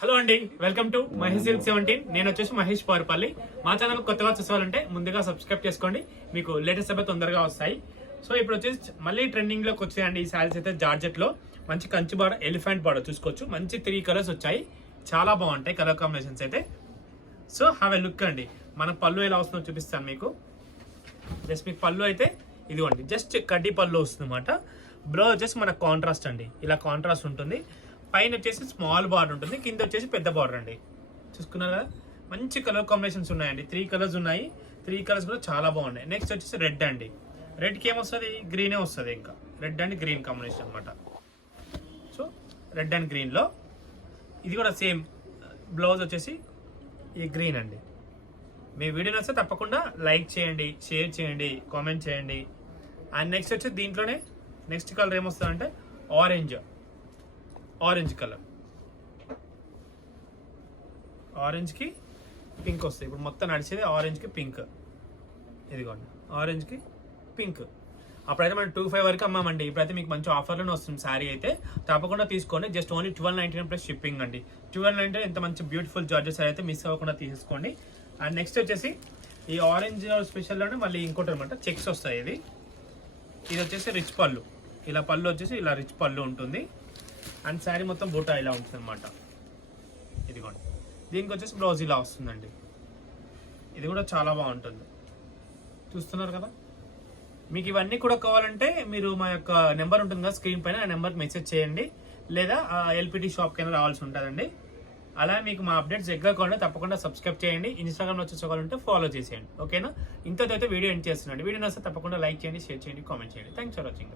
Hello అండి, welcome to Mahesh silk 17. నేను వచ్చేసి మహేష్ పారుపల్లి. మా ఛానల్ కొత్తగా చూసుకోవాలంటే ముందుగా సబ్స్క్రైబ్ చేసుకోండి, మీకు లేటెస్ట్ అప్డేట్ తొందరగా వస్తాయి. సో ఇప్పుడు వచ్చేసి మళ్ళీ ట్రెండింగ్ లోకి వచ్చాయండి ఈ శారీస్ అయితే. జార్జెట్ లో మంచి కంచి బార్డర్, ఎలిఫెంట్ బార్డర్ చూసుకోవచ్చు. మంచి 3 కలర్స్ వచ్చాయి, చాలా బాగుంటాయి కలర్ కాంబినేషన్స్ అయితే. సో హ్యావ్ ఎ లుక్ అండి. మన పళ్ళు ఎలా వస్తుందో చూపిస్తాను మీకు. జస్ట్ మీకు పళ్ళు అయితే ఇదిగోండి, జస్ట్ కడ్డీ పళ్ళు వస్తుంది అనమాట. బ్లౌజ్ వచ్చేసి మన కాంట్రాస్ట్ అండి, ఇలా కాంట్రాస్ట్ ఉంటుంది. పైన వచ్చేసి స్మాల్ బార్డర్ ఉంటుంది, కింద వచ్చేసి పెద్ద బార్డర్ అండి. చూసుకున్నారు కదా, మంచి కలర్ కాంబినేషన్స్ ఉన్నాయండి. 3 కలర్స్ ఉన్నాయి, 3 కలర్స్ కూడా చాలా బాగున్నాయి. నెక్స్ట్ వచ్చేసి రెడ్ అండి. రెడ్కి ఏమొస్తుంది, గ్రీనే వస్తుంది. ఇంకా రెడ్ అండ్ గ్రీన్ కాంబినేషన్ అనమాట. సో రెడ్ అండ్ గ్రీన్లో ఇది కూడా సేమ్. బ్లౌజ్ వచ్చేసి ఈ గ్రీన్ అండి. మీ వీడియో నచ్చితే తప్పకుండా లైక్ చేయండి, షేర్ చేయండి, కామెంట్ చేయండి. అండ్ నెక్స్ట్ వచ్చి దీంట్లోనే నెక్స్ట్ కలర్ ఏమొస్తుందంటే ఆరెంజ్ కలర్. ఆరెంజ్కి పింక్ వస్తుంది. ఇప్పుడు మొత్తం నడిచేది ఆరెంజ్కి పింక్. ఇదిగోండి, ఆరెంజ్కి పింక్. అప్పుడైతే మనం 25 వరకు అమ్మామండి. ఇప్పుడైతే మీకు మంచి ఆఫర్లోనే వస్తుంది శారీ అయితే. తప్పకుండా తీసుకోండి. జస్ట్ ఓన్లీ 1299 ప్లస్ షిప్పింగ్ అండి. 1299 ఎంత మంచి బ్యూటిఫుల్ జార్జెస్ అయితే మిస్ అవ్వకుండా తీసుకోండి. అండ్ నెక్స్ట్ వచ్చేసి ఈ ఆరెంజ్ స్పెషల్లోనే మళ్ళీ ఇంకోటి అనమాట, చెక్స్ వస్తాయి. ఇది వచ్చేసి రిచ్ పళ్ళు. ఇలా పళ్ళు వచ్చేసి ఇలా రిచ్ పళ్ళు ఉంటుంది. అండ్ శారీ మొత్తం బూటా ఇలా ఉంటుంది అనమాట. ఇదిగోండి, దీనికి వచ్చేసి బ్లౌజ్ ఇలా వస్తుందండి. ఇది కూడా చాలా బాగుంటుంది. చూస్తున్నారు కదా. మీకు ఇవన్నీ కూడా కావాలంటే మీరు మా యొక్క నెంబర్ ఉంటుంది కదా స్క్రీన్ పైన, ఆ నెంబర్కి మెసేజ్ చేయండి, లేదా ఎల్పిటి షాప్కి అయినా రావాల్సి ఉంటుందండి. అలా మీకు మా అప్డేట్స్ ఎగ్గా కావాలంటే తప్పకుండా సబ్స్క్రైబ్ చేయండి. ఇన్స్టాగ్రామ్లో వచ్చేసుకోవాలంటే ఫాలో చేసేయండి. ఓకేనా. ఇంతతో అయితే వీడియో ఎండ్ చేస్తున్నాండి. వీడియో నచ్చితే తప్పకుండా లైక్ చేయండి, షేర్ చేయండి, కామెంట్ చేయండి. Thanks for watching.